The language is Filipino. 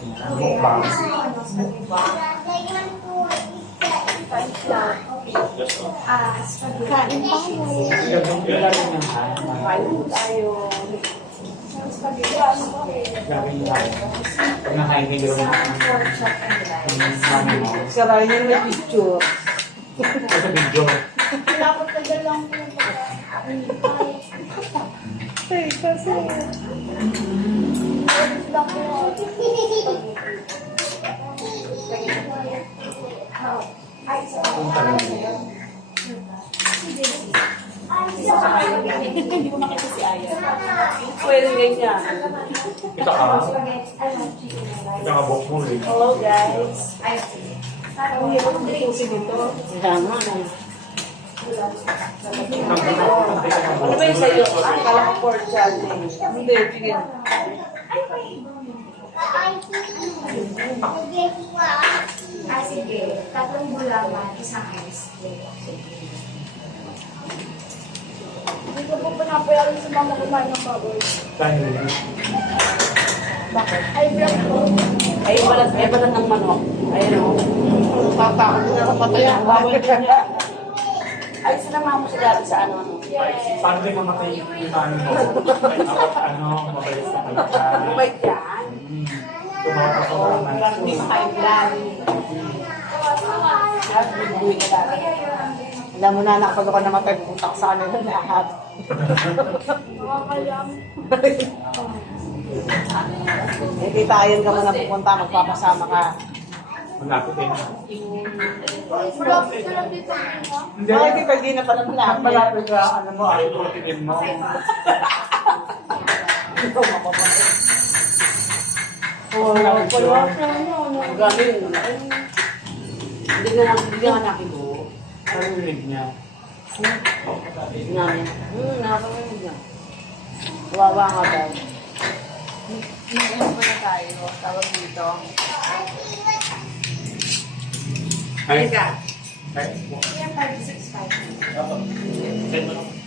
Mukbang. Kain tayo. Kain tayo. Gawin tayo. Pag nakain kayo ng mami mo. Saray niya may picture. Sa video. Ay, kasi. Punta rin. Hindi ko makita si Aya. Pwede ganyan. Kita ka. Kita ka box mo rin. Hello guys. Ang hirap ng pusin nito. Tama na. Ano ba yung sa'yo? Akala ko pork challenge. Hindi, chicken. Sige. Tatlong bulaman, isang ice cream. Hindi ko po pinapayaran sa mga kumain ng baboy. Tayo rin. Bakit? Ay, vlog ko. Ay, balat ng manok. Ayun o. Tatakot na kapatay ang bawal niya. Ay, sinama mo si dati sa ano. Paano rin mamatay yung mami mo? Ano, mabilis na kayo. Mabait yan. Tumawag ako naman. Hindi makaiblan. Lahat bibuhay ka dati. Alam mo na, nakapag ako namatay, pupunta ka sa kanila lahat. Nakakayam. Eh, kitayan ka mo na pupunta, magpapasama ka. Malapit eh. Vlog ko lang dito. Hindi. Bakit di pwede na pala malapit? Malapit ka, ano mo, ay, protein mo. Ito, mapapasok. Oo, malapit siya. Ang galing. Hindi nga nakibo. Narinig niya. Namin. Nakakarinig niya. Wawa nga daw. Ano pa na tayo? Tawag dito. Ay, Halika. ay. Kaya 5, 6, 5. Send mo lang.